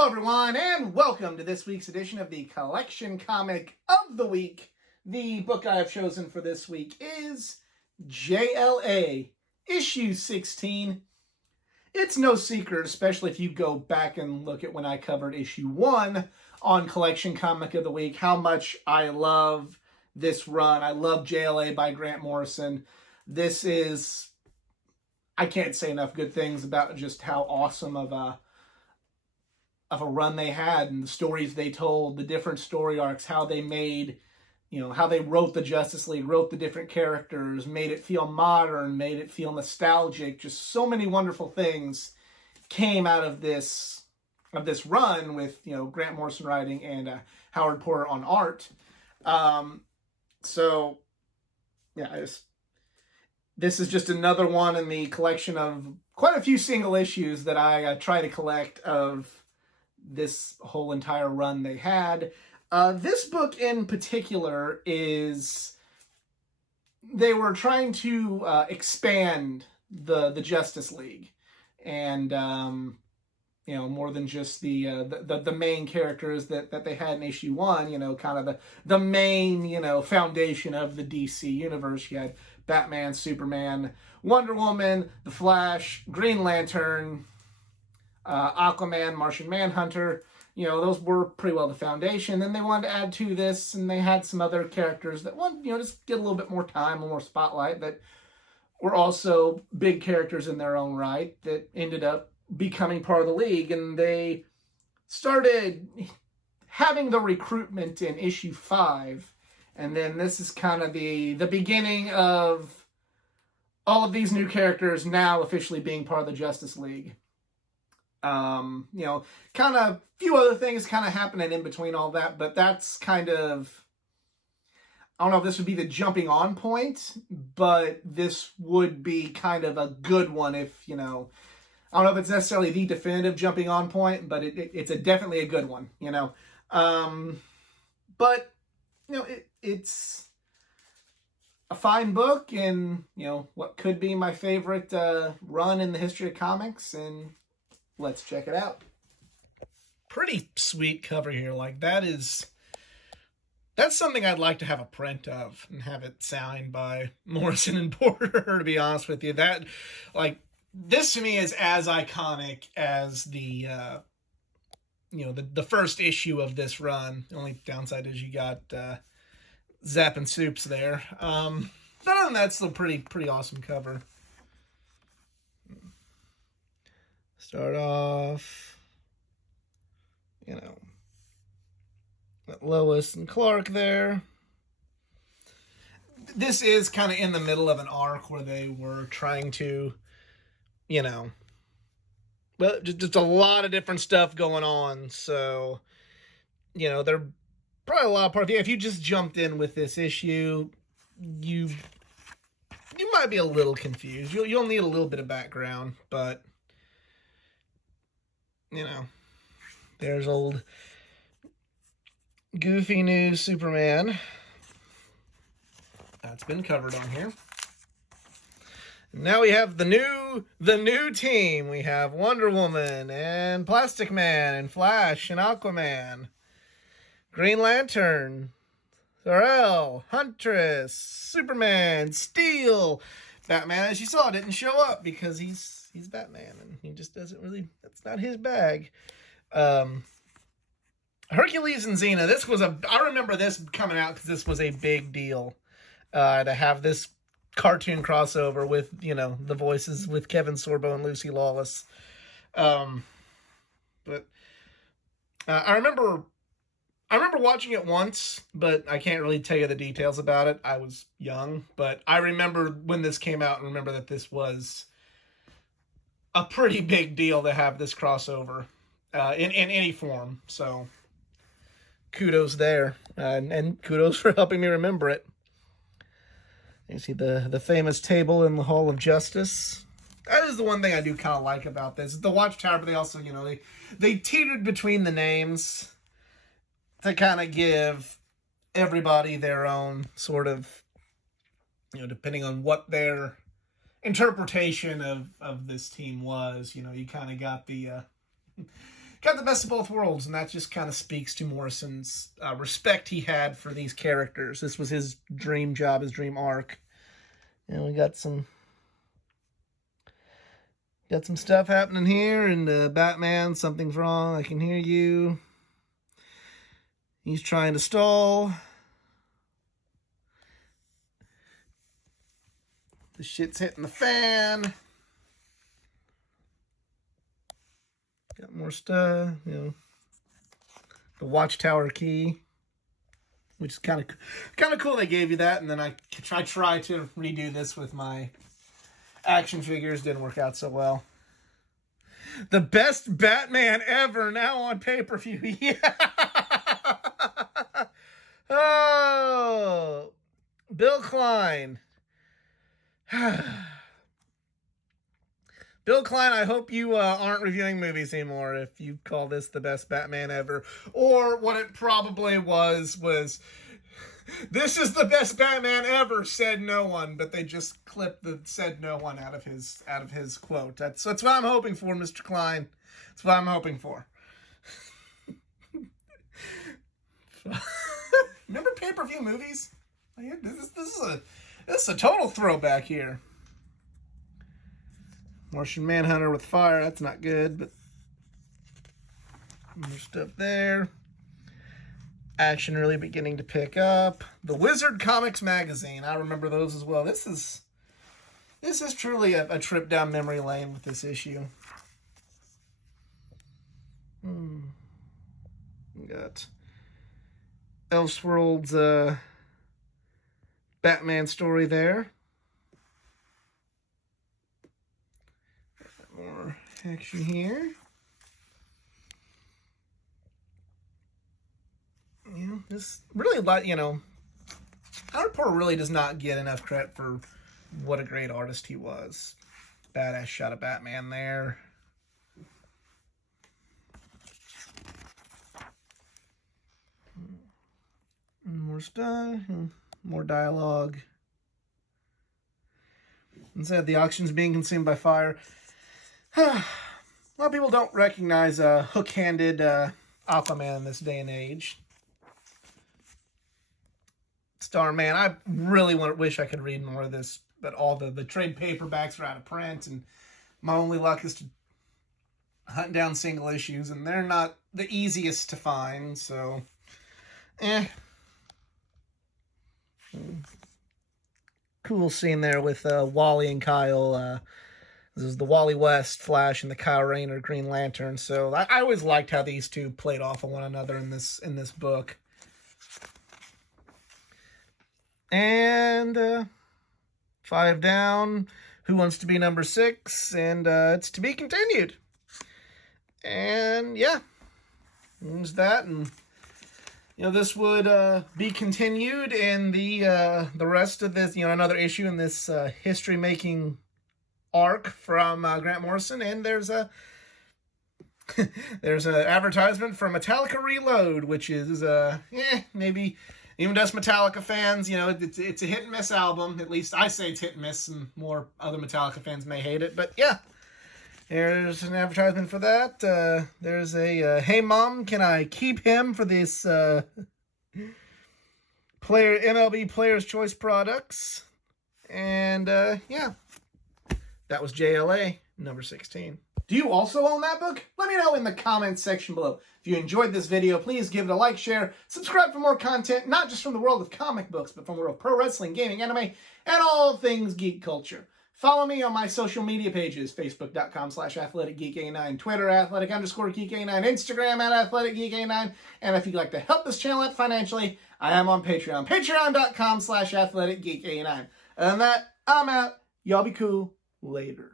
Hello everyone, and welcome to this week's edition of the Collection Comic of the Week. The book I have chosen for this week is JLA, issue 16. It's no secret, especially if you go back and look at when I covered issue 1 on Collection Comic of the Week, how much I love this run. I love JLA by Grant Morrison. This is, I can't say enough good things about just how awesome of a run they had and the stories they told, the different story arcs, how they made, how they wrote the Justice League, wrote the different characters, made it feel modern, made it feel nostalgic. Just so many wonderful things came out of this run with, Grant Morrison writing and Howard Porter on art. This is just another one in the collection of quite a few single issues that I try to collect of this whole entire run they had. This book in particular is, they were trying to expand the Justice League, and more than just the main characters that they had in issue 1. Kind of the main foundation of the DC universe. You had Batman, Superman, Wonder Woman, The Flash, Green Lantern, Aquaman, Martian Manhunter. Those were pretty well the foundation. Then they wanted to add to this, and they had some other characters that wanted, just get a little bit more time, a little more spotlight, that were also big characters in their own right that ended up becoming part of the league. And they started having the recruitment in issue 5, and then this is kind of the beginning of all of these new characters now officially being part of the Justice League. Kind of a few other things kind of happening in between all that, but that's kind of, I don't know if this would be the jumping on point, but this would be kind of a good one if, I don't know if it's necessarily the definitive jumping on point, but it's definitely a good one, But, it's a fine book, and, what could be my favorite run in the history of comics, and let's check it out. Pretty sweet cover here. That's something I'd like to have a print of and have it signed by Morrison and Porter, to be honest with you. This to me is as iconic as the first issue of this run. The only downside is you got Zap and Soups there. But other than that, it's still pretty awesome cover. Start off, Lois and Clark there. This is kind of in the middle of an arc where they were trying to, just a lot of different stuff going on. So, they're probably a lot of parts. If you just jumped in with this issue, you might be a little confused. You'll need a little bit of background, but there's old goofy new Superman. That's been covered on here. Now we have the new team. We have Wonder Woman and Plastic Man and Flash and Aquaman, Green Lantern, Zor-El, Huntress, Superman, Steel. Batman, as you saw, didn't show up because he's Batman, and he just doesn't really, that's not his bag. Hercules and Xena, I remember this coming out because this was a big deal, to have this cartoon crossover with, the voices with Kevin Sorbo and Lucy Lawless. But I remember watching it once, but I can't really tell you the details about it. I was young, but I remember when this came out and remember that this was a pretty big deal to have this crossover in any form. So kudos there, and kudos for helping me remember it. You see the famous table in the Hall of Justice. That is the one thing I do kind of like about this. The Watchtower, but they also, they teetered between the names to kind of give everybody their own sort of, depending on what their interpretation of this team was. You kind of got the got the best of both worlds, and that just kind of speaks to Morrison's respect he had for these characters. This was his dream job, his dream arc. And we got some stuff happening here, and Batman, something's wrong, I can hear you. He's trying to stall. The shit's hitting the fan. Got more stuff, you know. The watchtower key, which is kind of cool. They gave you that, and then I try to redo this with my action figures. Didn't work out so well. The best Batman ever now on pay-per-view. Yeah. Oh, Bill Klein. Bill Klein, I hope you aren't reviewing movies anymore if you call this the best Batman ever. Or what it probably was, this is the best Batman ever, said no one, but they just clipped the said no one out of his quote. That's what I'm hoping for, Mr. Klein. That's what I'm hoping for. Remember pay-per-view movies? This is a total throwback here. Martian Manhunter with fire, that's not good, but more stuff there. Action really beginning to pick up. The Wizard Comics magazine, I remember those as well. This is truly a trip down memory lane with this issue. We got Elseworlds Batman story there. More action here. You know, this really, Howard Porter really does not get enough credit for what a great artist he was. Badass shot of Batman there. More stuff, more dialogue. Instead, the auction's being consumed by fire. A lot of people don't recognize hook-handed Aquaman in this day and age. Starman, I really wish I could read more of this, but all the trade paperbacks are out of print, and my only luck is to hunt down single issues, and they're not the easiest to find, so Cool scene there with Wally and Kyle. This is the Wally West Flash and the Kyle Rayner Green Lantern. So I always liked how these two played off of one another in this book. And 5 down. Who Wants to Be Number 6? And it's to be continued. And yeah, there's that. And this would be continued in the rest of this. Another issue in this history-making arc from Grant Morrison, and there's an advertisement for Metallica Reload, which is maybe even us Metallica fans, it's a hit and miss album. At least I say it's hit and miss, and more other Metallica fans may hate it. But yeah, there's an advertisement for that. There's a hey mom, can I keep him for this MLB Players Choice products? And yeah. That was JLA, number 16. Do you also own that book? Let me know in the comments section below. If you enjoyed this video, please give it a like, share, subscribe for more content, not just from the world of comic books, but from the world of pro wrestling, gaming, anime, and all things geek culture. Follow me on my social media pages, facebook.com/athleticgeekA9, Twitter, athletic_geekA9, Instagram @athleticgeekA9, and if you'd like to help this channel out financially, I am on Patreon, patreon.com/athleticgeekA9. Other than that, I'm out. Y'all be cool. Later.